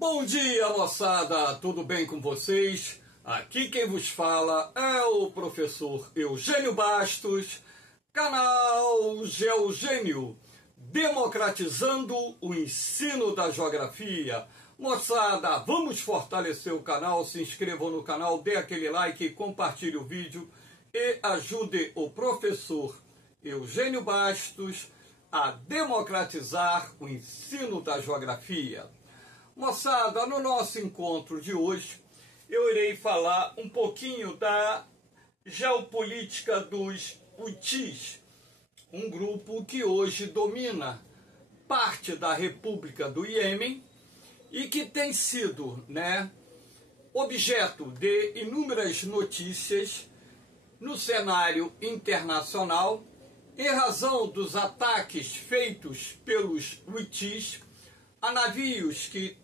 Bom dia, moçada! Tudo bem com vocês? Aqui quem vos fala é o professor Eugênio Bastos, canal Geogênio, democratizando o ensino da geografia. Moçada, vamos fortalecer o canal, se inscrevam no canal, dê aquele like, compartilhe o vídeo e ajude o professor Eugênio Bastos a democratizar o ensino da geografia. Moçada, no nosso encontro de hoje, eu irei falar um pouquinho da geopolítica dos Houthis, um grupo que hoje domina parte da República do Iêmen e que tem sido, objeto de inúmeras notícias no cenário internacional em razão dos ataques feitos pelos Houthis a navios que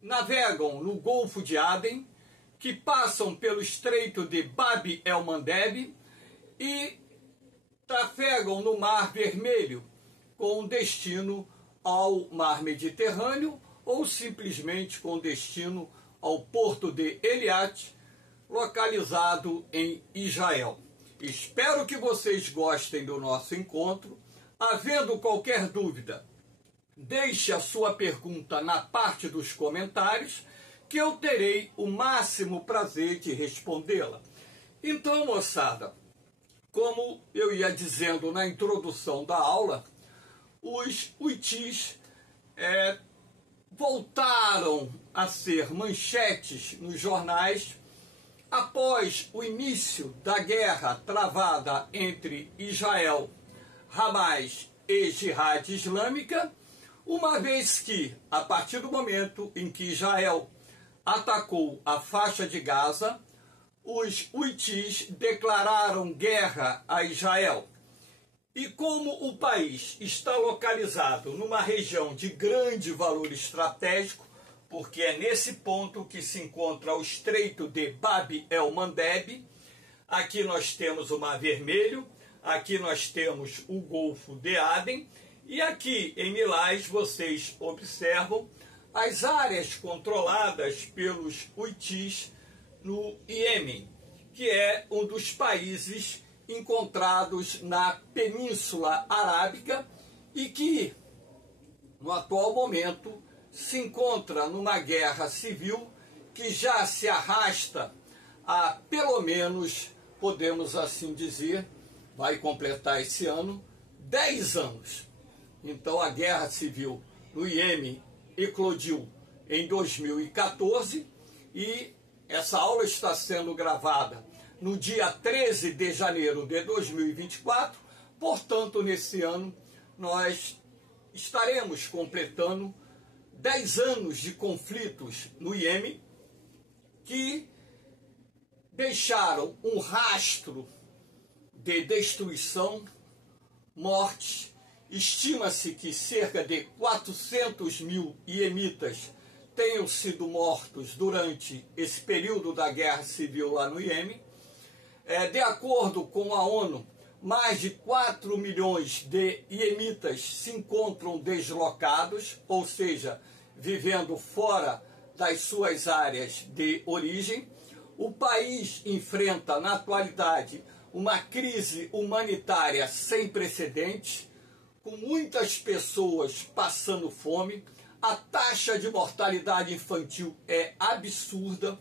navegam no Golfo de Aden, que passam pelo Estreito de Bab el-Mandeb e trafegam no Mar Vermelho com destino ao Mar Mediterrâneo ou simplesmente com destino ao porto de Eilat, localizado em Israel. Espero que vocês gostem do nosso encontro. Havendo qualquer dúvida, deixe a sua pergunta na parte dos comentários, que eu terei o máximo prazer de respondê-la. Então, moçada, como eu ia dizendo na introdução da aula, os Houthis voltaram a ser manchetes nos jornais após o início da guerra travada entre Israel, Hamas e Jihad Islâmica, uma vez que, a partir do momento em que Israel atacou a faixa de Gaza, os Houthis declararam guerra a Israel. E como o país está localizado numa região de grande valor estratégico, porque é nesse ponto que se encontra o Estreito de Bab el-Mandeb, aqui nós temos o Mar Vermelho, aqui nós temos o Golfo de Aden, e aqui em Milás vocês observam as áreas controladas pelos Houthis no Iêmen, que é um dos países encontrados na Península Arábica e que, no atual momento, se encontra numa guerra civil que já se arrasta há, pelo menos, podemos assim dizer, vai completar esse ano, 10 anos. Então a guerra civil no Iêmen eclodiu em 2014 e essa aula está sendo gravada no dia 13 de janeiro de 2024, portanto, nesse ano nós estaremos completando 10 anos de conflitos no Iêmen que deixaram um rastro de destruição, morte. Estima-se que cerca de 400 mil iemitas tenham sido mortos durante esse período da guerra civil lá no Iêmen. De acordo com a ONU, mais de 4 milhões de iemitas se encontram deslocados, ou seja, vivendo fora das suas áreas de origem. O país enfrenta, na atualidade, uma crise humanitária sem precedentes, com muitas pessoas passando fome, a taxa de mortalidade infantil é absurda,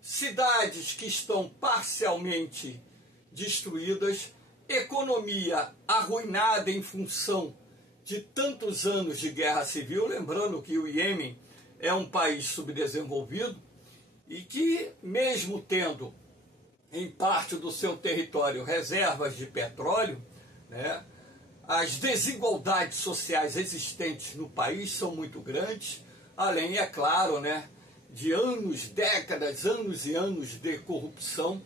cidades que estão parcialmente destruídas, economia arruinada em função de tantos anos de guerra civil, lembrando que o Iêmen é um país subdesenvolvido e que, mesmo tendo em parte do seu território reservas de petróleo, as desigualdades sociais existentes no país são muito grandes, além, é claro, de anos, décadas, anos e anos de corrupção,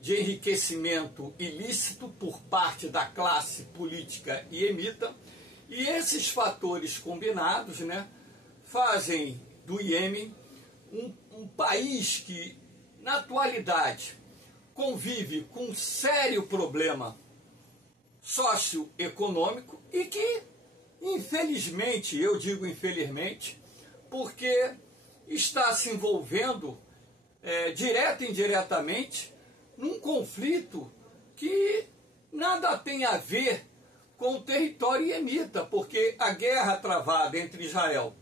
de enriquecimento ilícito por parte da classe política iemita, e esses fatores combinados fazem do Iêmen um país que, na atualidade, convive com um sério problema socioeconômico e que, infelizmente, eu digo infelizmente, porque está se envolvendo direta e indiretamente num conflito que nada tem a ver com o território iemita, porque a guerra travada entre Israel,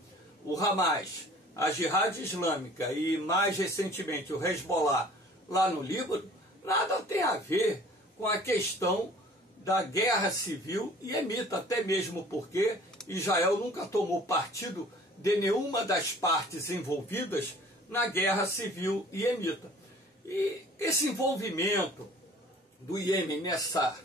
o Hamas, a Jihad Islâmica e mais recentemente o Hezbollah lá no Líbano, nada tem a ver com a questão da guerra civil iemita, até mesmo porque Israel nunca tomou partido de nenhuma das partes envolvidas na guerra civil iemita. E esse envolvimento do Iêmen nessa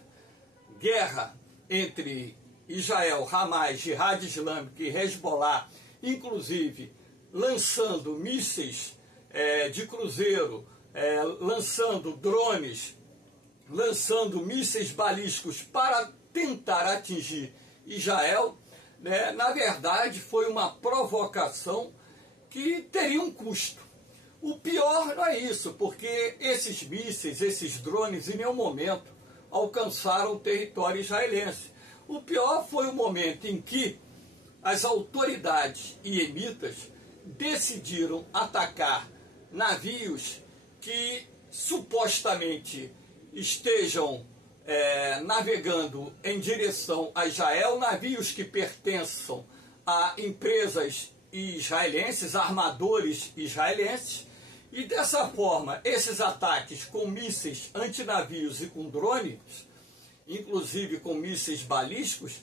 guerra entre Israel, Hamas, Jihad Islâmica e Hezbollah, inclusive lançando mísseis de cruzeiro, lançando drones, lançando mísseis balísticos para tentar atingir Israel, né, na verdade foi uma provocação que teria um custo. O pior não é isso, porque esses mísseis, esses drones, em nenhum momento alcançaram o território israelense. O pior foi o momento em que as autoridades iemitas decidiram atacar navios que supostamente estejam navegando em direção a Israel, navios que pertençam a empresas israelenses, armadores israelenses, e dessa forma esses ataques com mísseis antinavios e com drones, inclusive com mísseis balísticos,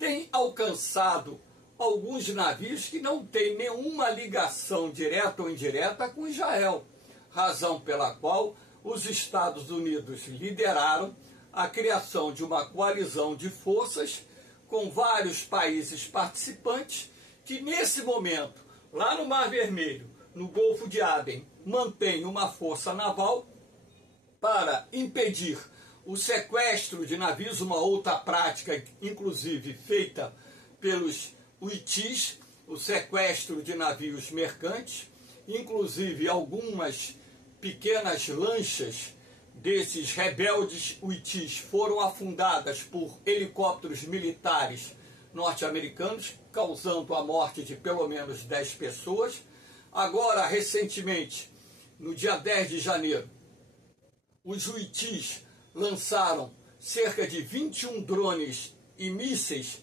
têm alcançado alguns navios que não têm nenhuma ligação direta ou indireta com Israel, razão pela qual os Estados Unidos lideraram a criação de uma coalizão de forças com vários países participantes que nesse momento, lá no Mar Vermelho, no Golfo de Aden, mantém uma força naval para impedir o sequestro de navios, uma outra prática, inclusive feita pelos Houthis, o sequestro de navios mercantes, inclusive algumas pequenas lanchas desses rebeldes Houthis foram afundadas por helicópteros militares norte-americanos, causando a morte de pelo menos 10 pessoas. Agora, recentemente, no dia 10 de janeiro, os Houthis lançaram cerca de 21 drones e mísseis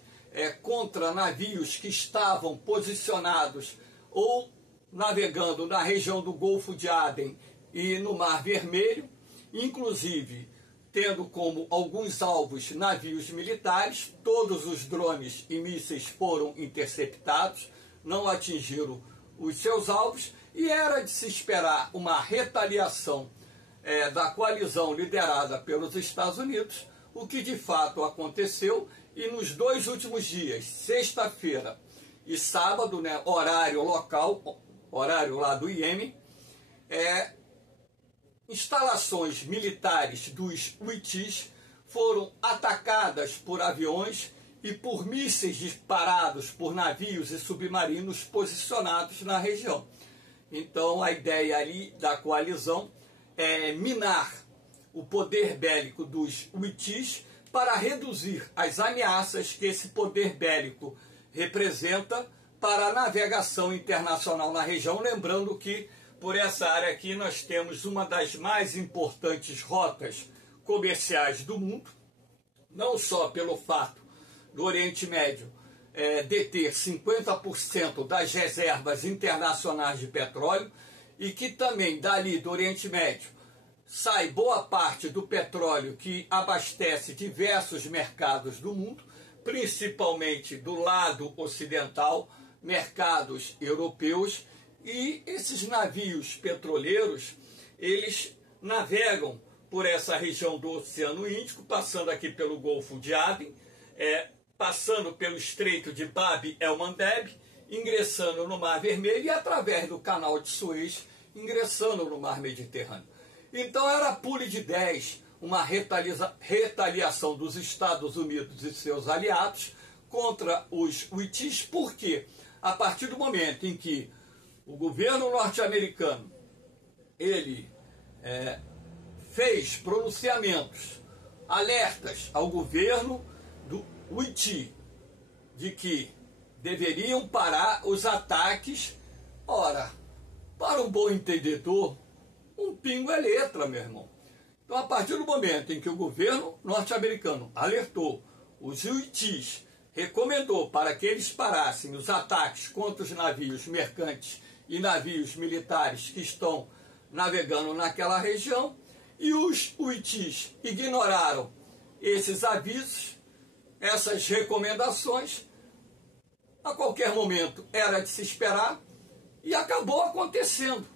contra navios que estavam posicionados ou navegando na região do Golfo de Aden e no Mar Vermelho, inclusive tendo como alguns alvos navios militares. Todos os drones e mísseis foram interceptados, não atingiram os seus alvos, e era de se esperar uma retaliação da coalizão liderada pelos Estados Unidos, o que de fato aconteceu. E nos 2 últimos dias, sexta-feira e sábado, né, horário local, horário lá do Iêmen, instalações militares dos Houthis foram atacadas por aviões e por mísseis disparados por navios e submarinos posicionados na região. Então a ideia ali da coalizão é minar o poder bélico dos Houthis para reduzir as ameaças que esse poder bélico representa para a navegação internacional na região. Lembrando que por essa área aqui nós temos uma das mais importantes rotas comerciais do mundo, não só pelo fato do Oriente Médio deter 50% das reservas internacionais de petróleo, e que também dali do Oriente Médio sai boa parte do petróleo que abastece diversos mercados do mundo, principalmente do lado ocidental, mercados europeus. E esses navios petroleiros, eles navegam por essa região do Oceano Índico, passando aqui pelo Golfo de Aden, passando pelo Estreito de Bab el-Mandeb, ingressando no Mar Vermelho e através do Canal de Suez, ingressando no Mar Mediterrâneo. Então era pule de 10, uma retaliação dos Estados Unidos e seus aliados contra os Houthis, porque a partir do momento em que o governo norte-americano ele fez pronunciamentos, alertas ao governo do Houthi de que deveriam parar os ataques Ora, para um bom entendedor, um pingo é letra, meu irmão. Então, a partir do momento em que o governo norte-americano alertou os Houthis, recomendou para que eles parassem os ataques contra os navios mercantes e navios militares que estão navegando naquela região, e os Houthis ignoraram esses avisos, essas recomendações, a qualquer momento era de se esperar, e acabou acontecendo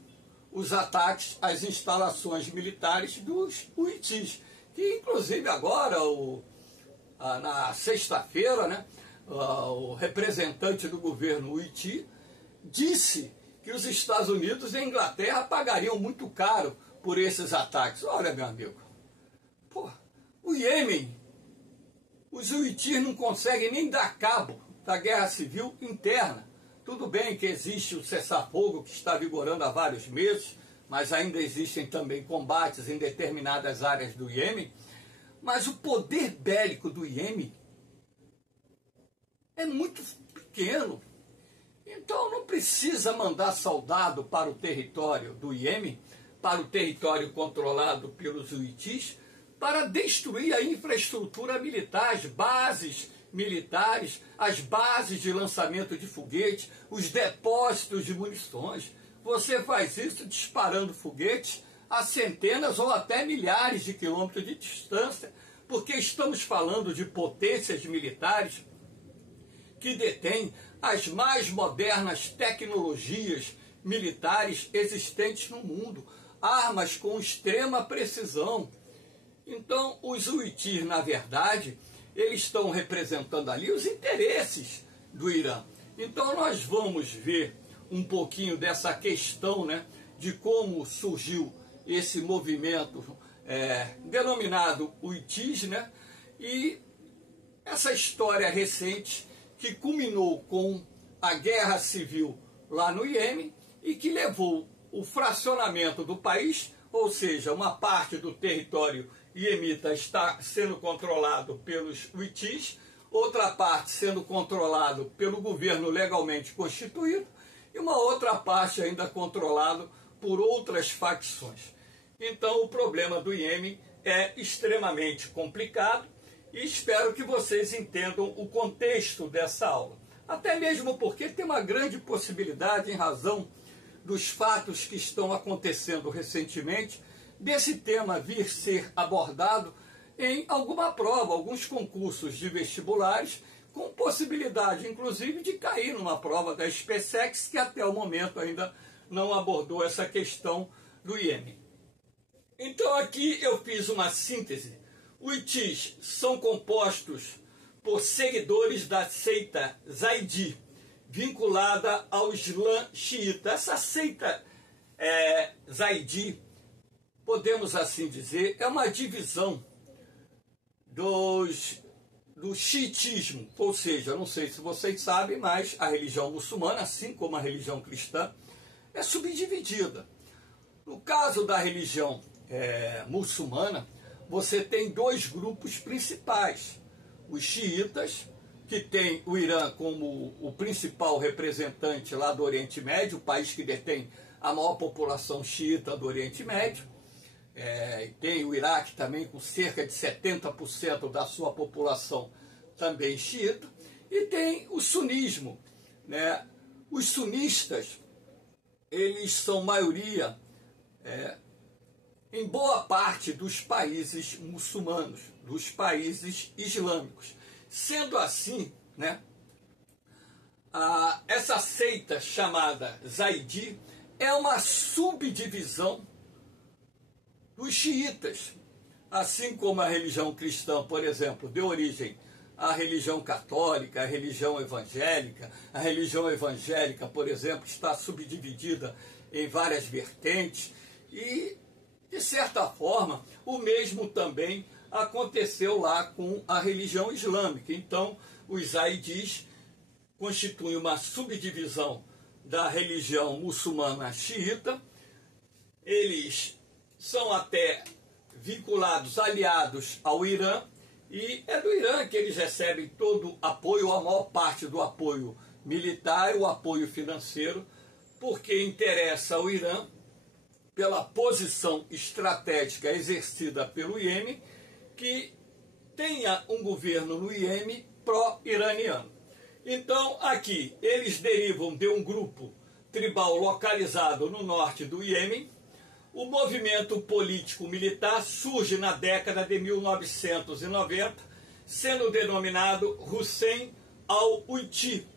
os ataques às instalações militares dos Houthis, que inclusive agora, na sexta-feira, né, o representante do governo Houthi disse que os Estados Unidos e a Inglaterra pagariam muito caro por esses ataques. Olha, meu amigo, pô, o Iêmen, os Houthis não conseguem nem dar cabo da guerra civil interna. Tudo bem que existe o cessar-fogo que está vigorando há vários meses, mas ainda existem também combates em determinadas áreas do Iêmen. Mas o poder bélico do Iêmen é muito pequeno. Então não precisa mandar soldado para o território do Iêmen, para o território controlado pelos Houthis, para destruir a infraestrutura militar, as bases militares, as bases de lançamento de foguetes, os depósitos de munições. Você faz isso disparando foguetes a centenas ou até milhares de quilômetros de distância, porque estamos falando de potências militares que detêm as mais modernas tecnologias militares existentes no mundo, armas com extrema precisão. Então, os Houthis, na verdade, eles estão representando ali os interesses do Irã. Então, nós vamos ver um pouquinho dessa questão, né, de como surgiu esse movimento denominado Houthis, né, e essa história recente que culminou com a guerra civil lá no Iêmen e que levou o fracionamento do país, ou seja, uma parte do território iemita está sendo controlado pelos Houthis, outra parte sendo controlado pelo governo legalmente constituído e uma outra parte ainda controlado por outras facções. Então o problema do Iêmen é extremamente complicado e espero que vocês entendam o contexto dessa aula. Até mesmo porque tem uma grande possibilidade, em razão dos fatos que estão acontecendo recentemente, desse tema vir ser abordado em alguma prova, alguns concursos de vestibulares, com possibilidade, inclusive, de cair numa prova da SpaceX, que até o momento ainda não abordou essa questão do Iêmen. Então aqui eu fiz uma síntese. Os Houthis são compostos por seguidores da seita Zaidi, vinculada ao Islã xiita. Essa seita Zaidi, podemos assim dizer, é uma divisão do xiitismo, ou seja, não sei se vocês sabem, mas a religião muçulmana, assim como a religião cristã, é subdividida. No caso da religião muçulmana, você tem dois grupos principais. Os xiitas, que tem o Irã como o principal representante lá do Oriente Médio, o país que detém a maior população xiita do Oriente Médio. Tem o Iraque também com cerca de 70% da sua população também xiita. E tem o sunismo, né? Os sunistas, eles são maioria em boa parte dos países muçulmanos, dos países islâmicos. Sendo assim, né, essa seita chamada Zaidi é uma subdivisão dos xiitas, assim como a religião cristã, por exemplo, deu origem à religião católica, à religião evangélica. A religião evangélica, por exemplo, está subdividida em várias vertentes e, de certa forma, o mesmo também aconteceu lá com a religião islâmica. Então, os zaidis constituem uma subdivisão da religião muçulmana xiita. Eles são até vinculados, aliados ao Irã, e é do Irã que eles recebem todo o apoio, a maior parte do apoio militar, o apoio financeiro, porque interessa ao Irã, pela posição estratégica exercida pelo Iêmen, que tenha um governo no Iêmen pró-iraniano. Então, aqui, eles derivam de um grupo tribal localizado no norte do Iêmen. O movimento político-militar surge na década de 1990, sendo denominado Hussein al-Houthi,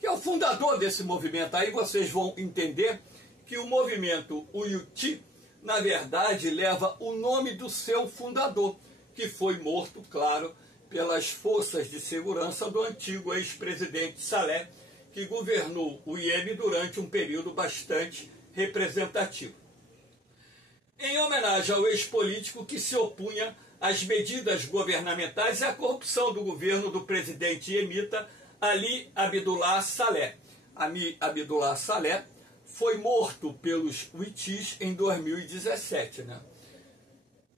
que é o fundador desse movimento. Aí vocês vão entender que o movimento Houthi, na verdade, leva o nome do seu fundador, que foi morto, claro, pelas forças de segurança do antigo ex-presidente Saleh, que governou o Iêmen durante um período bastante representativo. Em homenagem ao ex-político que se opunha às medidas governamentais e à corrupção do governo do presidente iemita Ali Abdullah Saleh. Ali Abdullah Saleh foi morto pelos Houthis em 2017, né?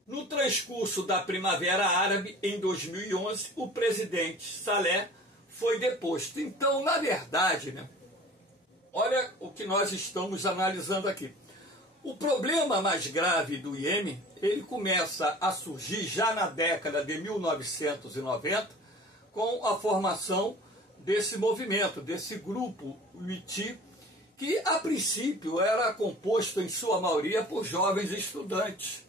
No transcurso da Primavera Árabe, em 2011, o presidente Saleh foi deposto. Então, na verdade, né, olha o que nós estamos analisando aqui. O problema mais grave do Iêmen, ele começa a surgir já na década de 1990, com a formação desse movimento, desse grupo Houthi, que a princípio era composto em sua maioria por jovens estudantes,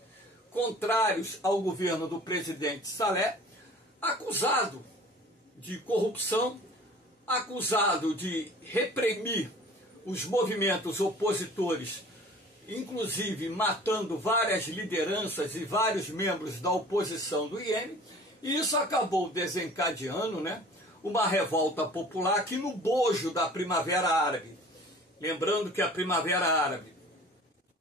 contrários ao governo do presidente Saleh, acusado de corrupção, acusado de reprimir os movimentos opositores, inclusive matando várias lideranças e vários membros da oposição do Iêmen, e isso acabou desencadeando, né, uma revolta popular que no bojo da Primavera Árabe. Lembrando que a Primavera Árabe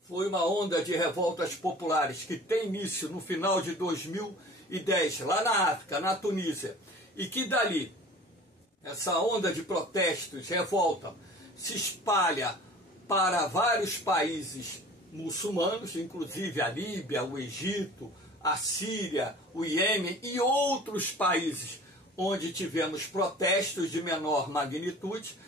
foi uma onda de revoltas populares que tem início no final de 2010, lá na África, na Tunísia, e que dali, essa onda de protestos, revolta, se espalha para vários países muçulmanos, inclusive a Líbia, o Egito, a Síria, o Iêmen e outros países onde tivemos protestos de menor magnitude.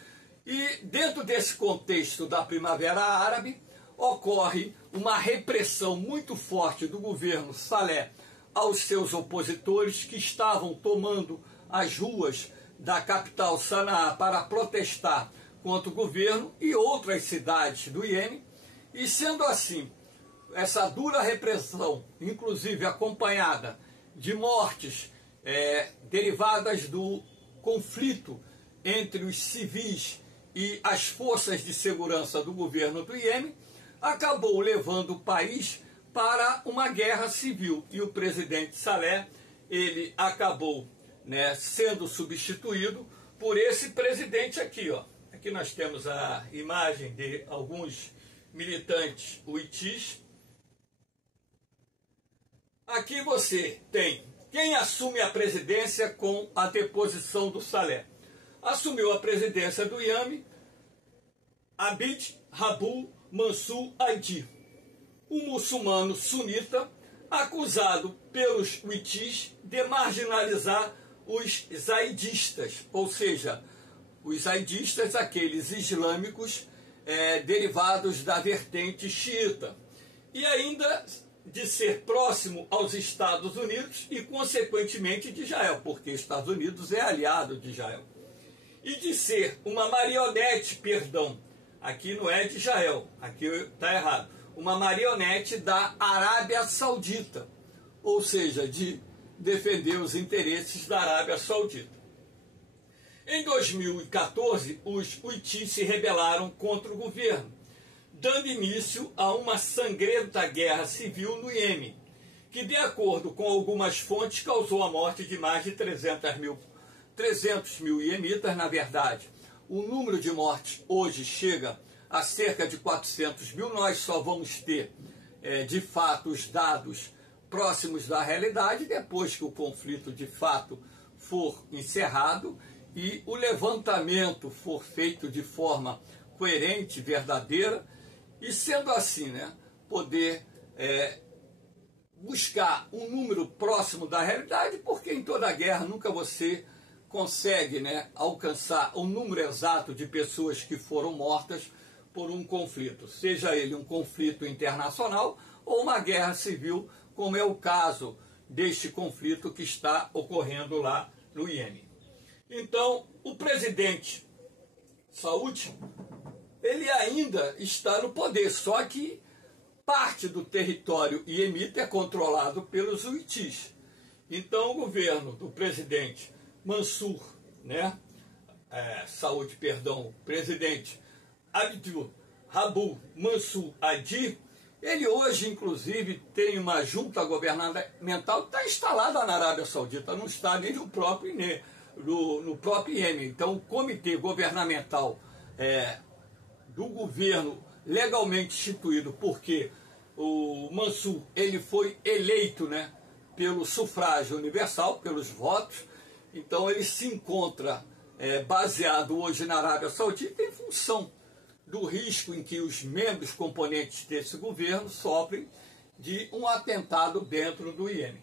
E dentro desse contexto da Primavera Árabe, ocorre uma repressão muito forte do governo Saleh aos seus opositores que estavam tomando as ruas da capital Sanaa para protestar contra o governo e outras cidades do Iêmen. E sendo assim, essa dura repressão, inclusive acompanhada de mortes derivadas do conflito entre os civis e as forças de segurança do governo do Iêmen, acabou levando o país para uma guerra civil. E o presidente Saleh, ele acabou, né, sendo substituído por esse presidente aqui, ó. Aqui nós temos a imagem de alguns militantes Houthis. Aqui você tem quem assume a presidência com a deposição do Saleh. Assumiu a presidência do Iêmen Abd Rabu Mansur Hadi, um muçulmano sunita acusado pelos Houthis de marginalizar os zaidistas, ou seja, os zaidistas, aqueles islâmicos derivados da vertente xiita, e ainda de ser próximo aos Estados Unidos e, consequentemente, de Israel, porque Estados Unidos é aliado de Israel, e de ser uma marionete, aqui não é de Israel, aqui está errado, uma marionete da Arábia Saudita, ou seja, de defender os interesses da Arábia Saudita. Em 2014, os Houthis se rebelaram contra o governo, dando início a uma sangrenta guerra civil no Iêmen, que, de acordo com algumas fontes, causou a morte de mais de 300 mil iemitas. Na verdade, o número de mortes hoje chega a cerca de 400 mil. Nós só vamos ter, de fato, os dados próximos da realidade depois que o conflito, de fato, for encerrado e o levantamento for feito de forma coerente, verdadeira, e sendo assim, né, poder buscar um número próximo da realidade, porque em toda guerra nunca você consegue, né, alcançar o número exato de pessoas que foram mortas, por um conflito, seja ele um conflito internacional ou uma guerra civil, como é o caso deste conflito que está ocorrendo lá no Iêmen. Então, o presidente Saud, ele ainda está no poder, só que parte do território iemita é controlado pelos huitis. Então, o governo do presidente Mansur, presidente Abdul Rabu Mansur Hadi, ele hoje, inclusive, tem uma junta governamental que está instalada na Arábia Saudita, não está nem no próprio Iêmen. Então, o comitê governamental do governo legalmente instituído, porque o Mansur ele foi eleito pelo sufrágio universal, pelos votos, então ele se encontra baseado hoje na Arábia Saudita em função do risco em que os membros componentes desse governo sofrem de um atentado dentro do Iêmen.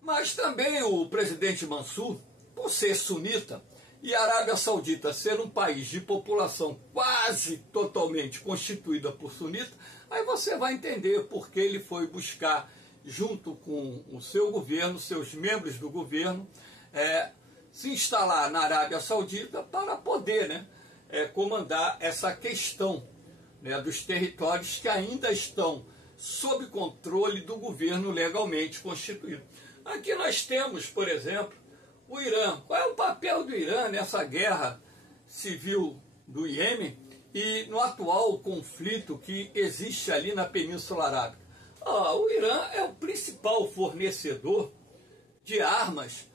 Mas também o presidente Mansur, por ser sunita, e a Arábia Saudita ser um país de população quase totalmente constituída por sunita, aí você vai entender por que ele foi buscar, junto com o seu governo, seus membros do governo, se instalar na Arábia Saudita para poder comandar essa questão dos territórios que ainda estão sob controle do governo legalmente constituído. Aqui nós temos, por exemplo, o Irã. Qual é o papel do Irã nessa guerra civil do Iêmen e no atual conflito que existe ali na Península Arábica? O Irã é o principal fornecedor de armas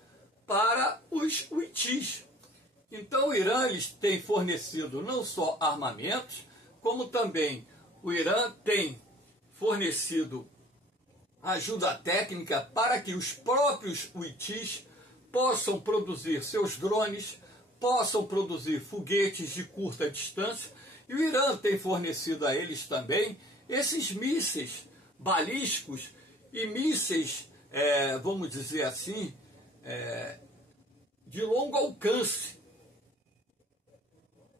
para os huitis. Então o Irã tem fornecido não só armamentos, como também o Irã tem fornecido ajuda técnica para que os próprios huitis possam produzir seus drones, possam produzir foguetes de curta distância, e o Irã tem fornecido a eles também esses mísseis balísticos e mísseis, vamos dizer assim, de longo alcance.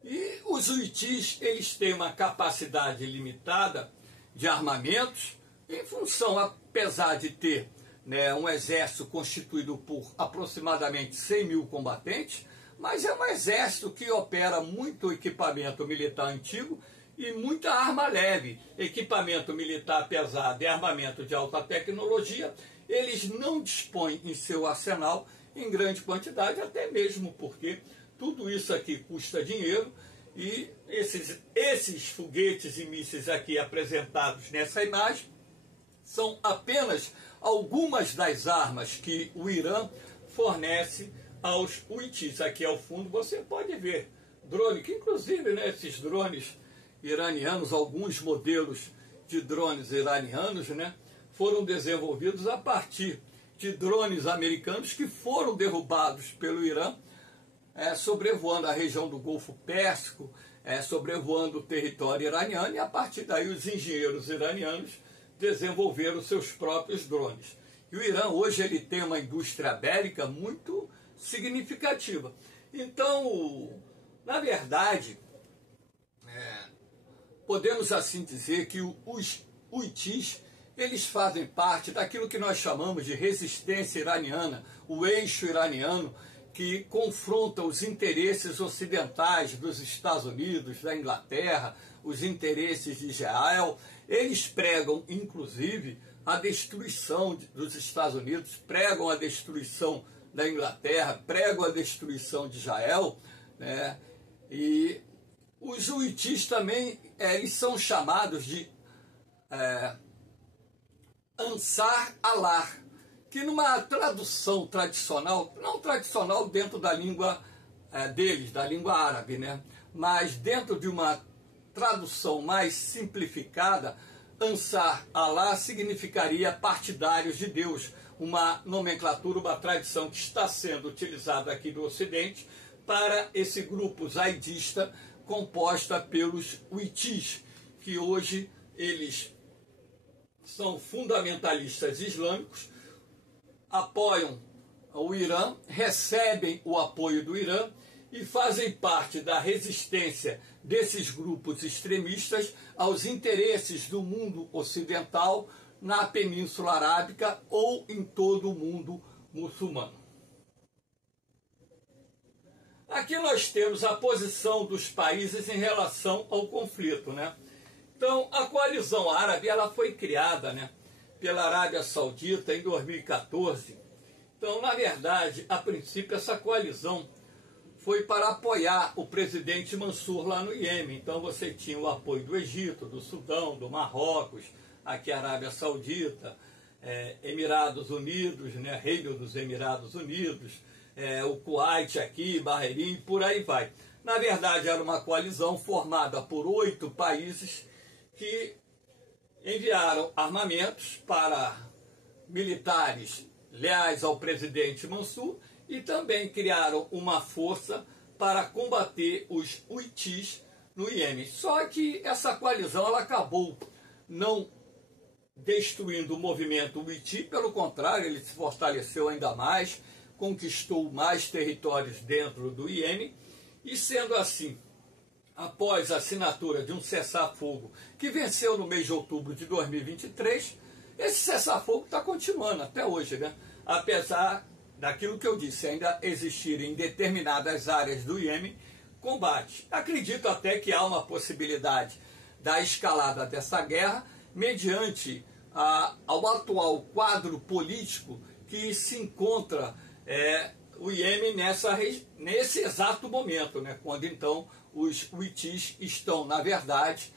E os huitis, eles têm uma capacidade limitada de armamentos, em função, apesar de ter um exército constituído por aproximadamente 100 mil combatentes, mas é um exército que opera muito equipamento militar antigo e muita arma leve, equipamento militar pesado e armamento de alta tecnologia. Eles não dispõem em seu arsenal em grande quantidade, até mesmo porque tudo isso aqui custa dinheiro, e esses foguetes e mísseis aqui apresentados nessa imagem são apenas algumas das armas que o Irã fornece aos huitis. Aqui ao fundo você pode ver drone, que inclusive esses drones iranianos, alguns modelos de drones iranianos foram desenvolvidos a partir de drones americanos que foram derrubados pelo Irã, sobrevoando a região do Golfo Pérsico, sobrevoando o território iraniano, e a partir daí os engenheiros iranianos desenvolveram seus próprios drones. E o Irã hoje ele tem uma indústria bélica muito significativa. Então, na verdade, podemos assim dizer que os huitis, eles fazem parte daquilo que nós chamamos de resistência iraniana, o eixo iraniano que confronta os interesses ocidentais dos Estados Unidos, da Inglaterra, os interesses de Israel. Eles pregam, inclusive, a destruição dos Estados Unidos, pregam a destruição da Inglaterra, pregam a destruição de Israel, e os huitis também, eles são chamados de Ansar Allah, que numa tradução tradicional, não tradicional dentro da língua deles, da língua árabe, mas dentro de uma tradução mais simplificada, Ansar Allah significaria partidários de Deus, uma nomenclatura, uma tradição que está sendo utilizada aqui no Ocidente para esse grupo zaidista composta pelos huitis, que hoje eles são fundamentalistas islâmicos, apoiam o Irã, recebem o apoio do Irã e fazem parte da resistência desses grupos extremistas aos interesses do mundo ocidental na Península Arábica ou em todo o mundo muçulmano. Aqui nós temos a posição dos países em relação ao conflito, né? Então, a coalizão árabe ela foi criada, né, pela Arábia Saudita em 2014. Então, na verdade, a princípio, essa coalizão foi para apoiar o presidente Mansur lá no Iêmen. Então, você tinha o apoio do Egito, do Sudão, do Marrocos, aqui a Arábia Saudita, Emirados Unidos, né, Reino dos Emirados Unidos, o Kuwait aqui, Bahrein, por aí vai. Na verdade, era uma coalizão formada por 8 países que enviaram armamentos para militares leais ao presidente Mansur e também criaram uma força para combater os huitis no Iêmen. Só que essa coalizão ela acabou não destruindo o movimento huiti, pelo contrário, ele se fortaleceu ainda mais, conquistou mais territórios dentro do Iêmen, e sendo assim, após a assinatura de um cessar-fogo que venceu no mês de outubro de 2023, esse cessar-fogo está continuando até hoje, né? Apesar daquilo que eu disse, ainda existirem em determinadas áreas do Iêmen combate. Acredito até que há uma possibilidade da escalada dessa guerra mediante ao atual quadro político que se encontra o Iêmen nesse exato momento, né, quando então os huitis estão, na verdade,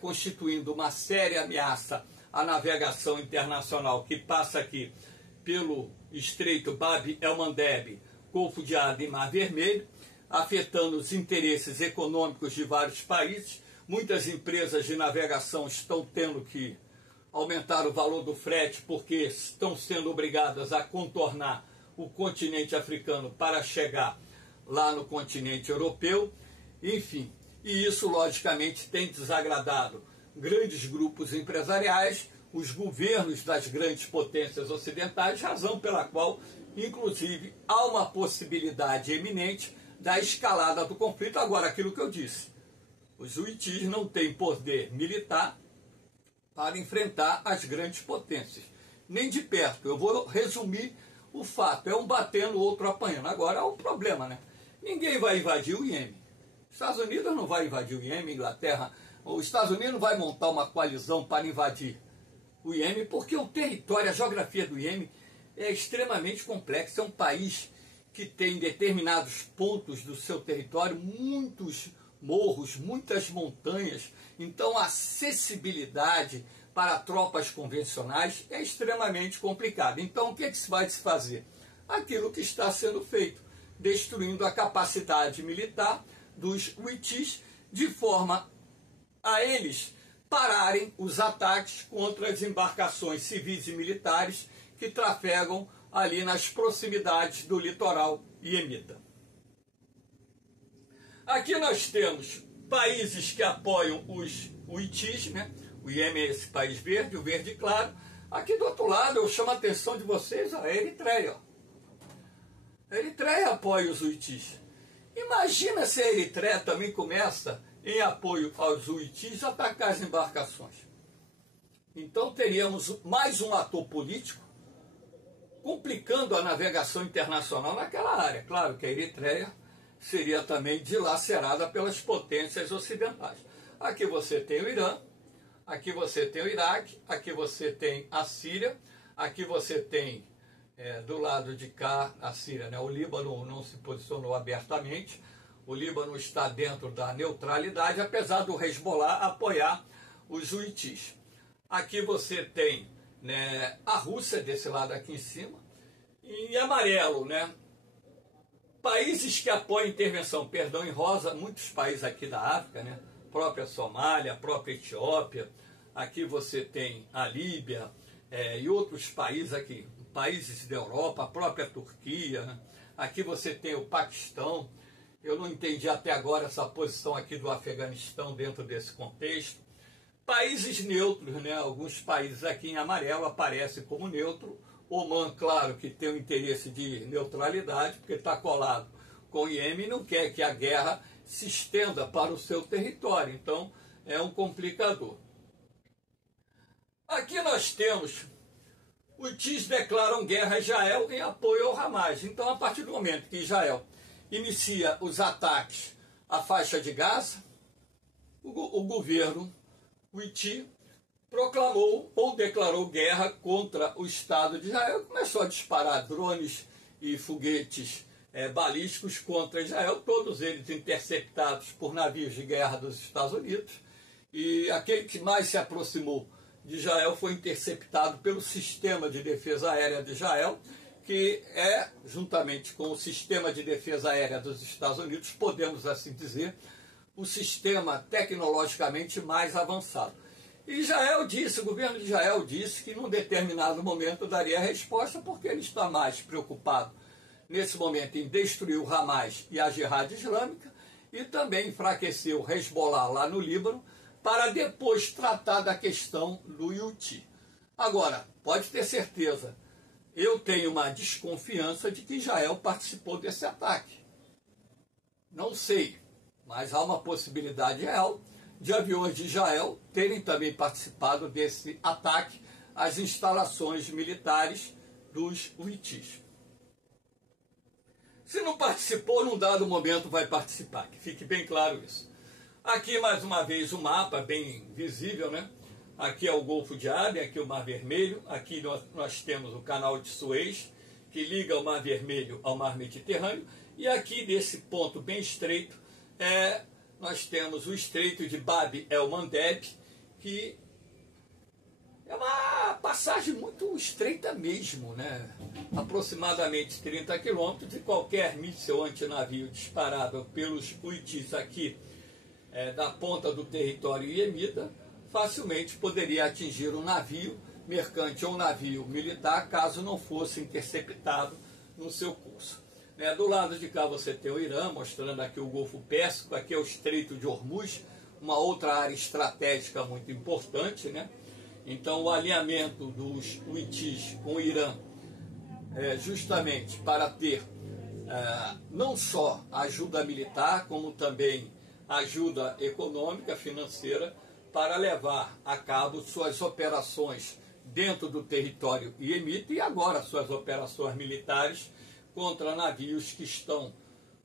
constituindo uma séria ameaça à navegação internacional que passa aqui pelo Estreito Bab el-Mandeb, Golfo de Aden e Mar Vermelho, afetando os interesses econômicos de vários países. Muitas empresas de navegação estão tendo que aumentar o valor do frete porque estão sendo obrigadas a contornar o continente africano para chegar lá no continente europeu. Enfim, e isso logicamente tem desagradado grandes grupos empresariais, os governos das grandes potências ocidentais, razão pela qual, inclusive, há uma possibilidade eminente da escalada do conflito. Agora, aquilo que eu disse, os huitis não têm poder militar para enfrentar as grandes potências, nem de perto. Eu vou resumir o fato, é um batendo, o outro apanhando. Agora, há um problema, né? Ninguém vai invadir o Iêmen. Estados Unidos não vai invadir o Iêmen, Inglaterra. Os Estados Unidos não vai montar uma coalizão para invadir o Iêmen, porque o território, a geografia do Iêmen é extremamente complexa. É um país que tem em determinados pontos do seu território muitos morros, muitas montanhas. Então, a acessibilidade para tropas convencionais é extremamente complicada. Então, o que se vai se fazer? Aquilo que está sendo feito, destruindo a capacidade militar dos huitis, de forma a eles pararem os ataques contra as embarcações civis e militares que trafegam ali nas proximidades do litoral iemita. Aqui nós temos países que apoiam os huitis, né? O Iêmen é esse país verde, o verde claro. Aqui do outro lado, eu chamo a atenção de vocês, a Eritreia. A Eritreia apoia os huitis. Imagina se a Eritreia também começa, em apoio aos huitis, a atacar as embarcações. Então teríamos mais um ator político complicando a navegação internacional naquela área. Claro que a Eritreia seria também dilacerada pelas potências ocidentais. Aqui você tem o Irã, aqui você tem o Iraque, aqui você tem a Síria, aqui você tem, do lado de cá, a Síria, né? O Líbano não se posicionou abertamente, o Líbano está dentro da neutralidade, apesar do Hezbollah apoiar os huitis. Aqui você tem, né, a Rússia, desse lado aqui em cima, e em amarelo, né? Países que apoiam intervenção, em rosa, muitos países aqui da África, né? Própria Somália, a própria Etiópia, aqui você tem a Líbia e outros países aqui, países da Europa, a própria Turquia, né? Aqui você tem o Paquistão. Eu não entendi até agora essa posição aqui do Afeganistão dentro desse contexto. Países neutros, né? Alguns países aqui em amarelo aparecem como neutro. Oman, claro, que tem o interesse de neutralidade, porque está colado com o Iêmen, não quer que a guerra se estenda para o seu território. Então, é um complicador. Aqui nós temos, os Houthis declaram guerra a Israel em apoio ao Hamas. Então, a partir do momento que Israel inicia os ataques à faixa de Gaza, o governo Houthi proclamou ou declarou guerra contra o Estado de Israel, começou a disparar drones e foguetes balísticos contra Israel, todos eles interceptados por navios de guerra dos Estados Unidos, e aquele que mais se aproximou de Israel foi interceptado pelo Sistema de Defesa Aérea de Israel, que é, juntamente com o Sistema de Defesa Aérea dos Estados Unidos, podemos assim dizer, o sistema tecnologicamente mais avançado. E Israel disse, o governo de Israel disse que num determinado momento daria a resposta, porque ele está mais preocupado nesse momento em destruir o Hamas e a Jihad Islâmica e também enfraquecer o Hezbollah lá no Líbano, para depois tratar da questão do Houthi. Agora, pode ter certeza, eu tenho uma desconfiança de que Israel participou desse ataque. Não sei, mas há uma possibilidade real de aviões de Israel terem também participado desse ataque às instalações militares dos Houthis. Se não participou, num dado momento vai participar, que fique bem claro isso. Aqui, mais uma vez, o mapa bem visível, né? Aqui é o Golfo de Aden, aqui o Mar Vermelho, aqui nós temos o Canal de Suez, que liga o Mar Vermelho ao Mar Mediterrâneo, e aqui, nesse ponto bem estreito, nós temos o Estreito de Bab el-Mandeb, que é uma passagem muito estreita mesmo, né? Aproximadamente 30 quilômetros, e qualquer míssil antinavio disparado pelos Houthis aqui da ponta do território iemita, facilmente poderia atingir um navio mercante ou um navio militar, caso não fosse interceptado no seu curso. Do lado de cá você tem o Irã, mostrando aqui o Golfo Pérsico, aqui é o Estreito de Hormuz, uma outra área estratégica muito importante, né? Então o alinhamento dos Houthis com o Irã é justamente para ter não só ajuda militar, como também ajuda econômica, financeira, para levar a cabo suas operações dentro do território iemita e agora suas operações militares contra navios que estão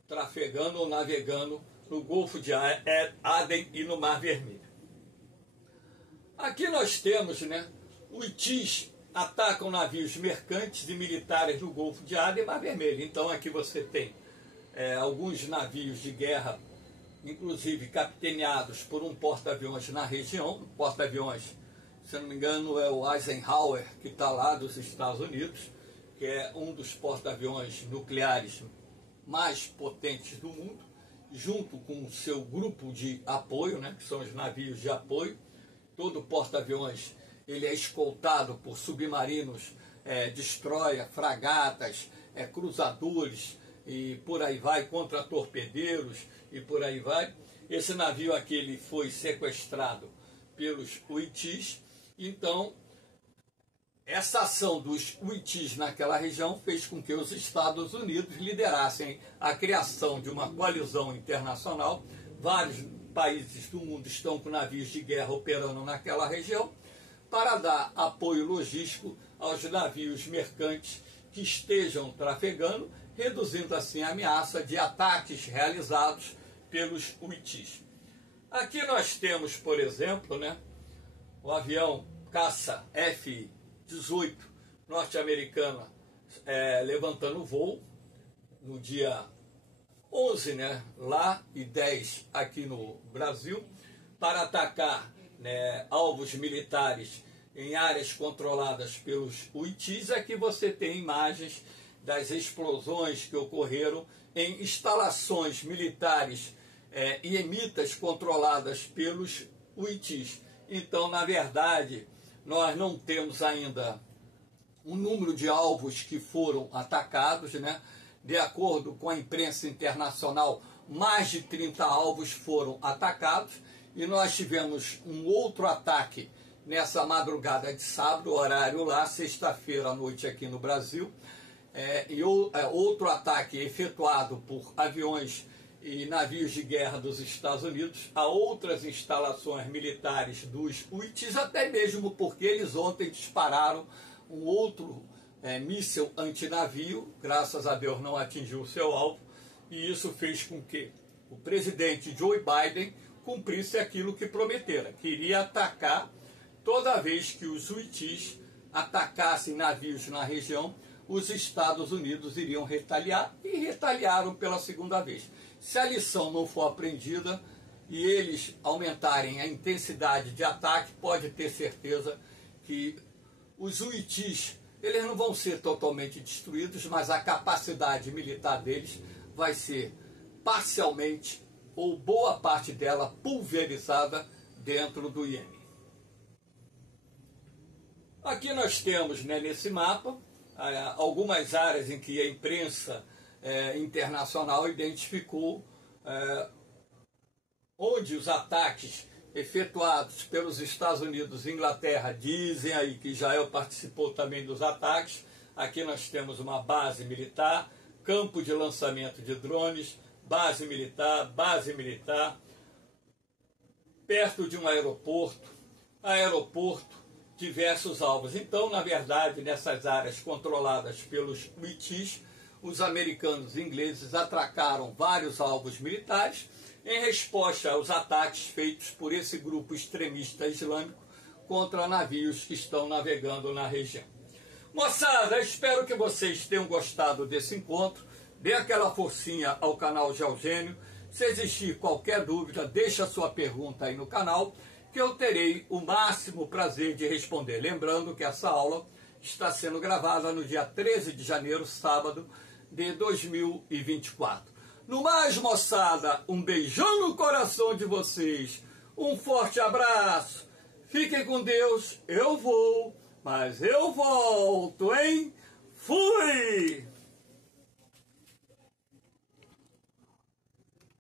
trafegando ou navegando no Golfo de Aden e no Mar Vermelho. Aqui nós temos, os Houthis atacam navios mercantes e militares no Golfo de Aden e Mar Vermelho. Então aqui você tem alguns navios de guerra, inclusive capitaneados por um porta-aviões na região. O porta-aviões, se não me engano, é o Eisenhower, que está lá dos Estados Unidos, que é um dos porta-aviões nucleares mais potentes do mundo, junto com o seu grupo de apoio, que são os navios de apoio. Todo porta-aviões ele é escoltado por submarinos, destroyer, fragatas, cruzadores, e por aí vai, contra-torpedeiros, e por aí vai. Esse navio aqui ele foi sequestrado pelos Houthis. Então, essa ação dos Houthis naquela região fez com que os Estados Unidos liderassem a criação de uma coalizão internacional. Vários países do mundo estão com navios de guerra operando naquela região para dar apoio logístico aos navios mercantes que estejam trafegando, reduzindo assim a ameaça de ataques realizados pelos Houthis. Aqui nós temos, por exemplo, o avião caça F-18 norte-americana levantando voo no dia 11, lá, e 10 aqui no Brasil, para atacar alvos militares em áreas controladas pelos Houthis. Aqui você tem imagens das explosões que ocorreram em instalações militares iemitas controladas pelos Houthis. Então, na verdade, nós não temos ainda um número de alvos que foram atacados, De acordo com a imprensa internacional, mais de 30 alvos foram atacados, e nós tivemos um outro ataque nessa madrugada de sábado, horário lá, sexta-feira à noite aqui no Brasil, outro ataque efetuado por aviões e navios de guerra dos Estados Unidos a outras instalações militares dos Houthis, até mesmo porque eles ontem dispararam um outro míssil antinavio, graças a Deus não atingiu o seu alvo, e isso fez com que o presidente Joe Biden cumprisse aquilo que prometera, que iria atacar toda vez que os Houthis atacassem navios na região, os Estados Unidos iriam retaliar, e retaliaram pela segunda vez. Se a lição não for aprendida e eles aumentarem a intensidade de ataque, pode ter certeza que os Houthis, eles não vão ser totalmente destruídos, mas a capacidade militar deles vai ser parcialmente, ou boa parte dela, pulverizada dentro do Iêmen. Aqui nós temos, nesse mapa, algumas áreas em que a imprensa internacional identificou onde os ataques efetuados pelos Estados Unidos e Inglaterra, dizem aí que Israel participou também dos ataques. Aqui nós temos uma base militar, campo de lançamento de drones, base militar, perto de um aeroporto, diversos alvos. Então, na verdade, nessas áreas controladas pelos Houthis, os americanos e ingleses atracaram vários alvos militares em resposta aos ataques feitos por esse grupo extremista islâmico contra navios que estão navegando na região. Moçada, espero que vocês tenham gostado desse encontro. Dê aquela forcinha ao canal Geogênio. Se existir qualquer dúvida, deixa a sua pergunta aí no canal, que eu terei o máximo prazer de responder. Lembrando que essa aula está sendo gravada no dia 13 de janeiro, sábado de 2024. No mais, moçada, um beijão no coração de vocês, um forte abraço, fiquem com Deus, eu vou, mas eu volto, hein? Fui!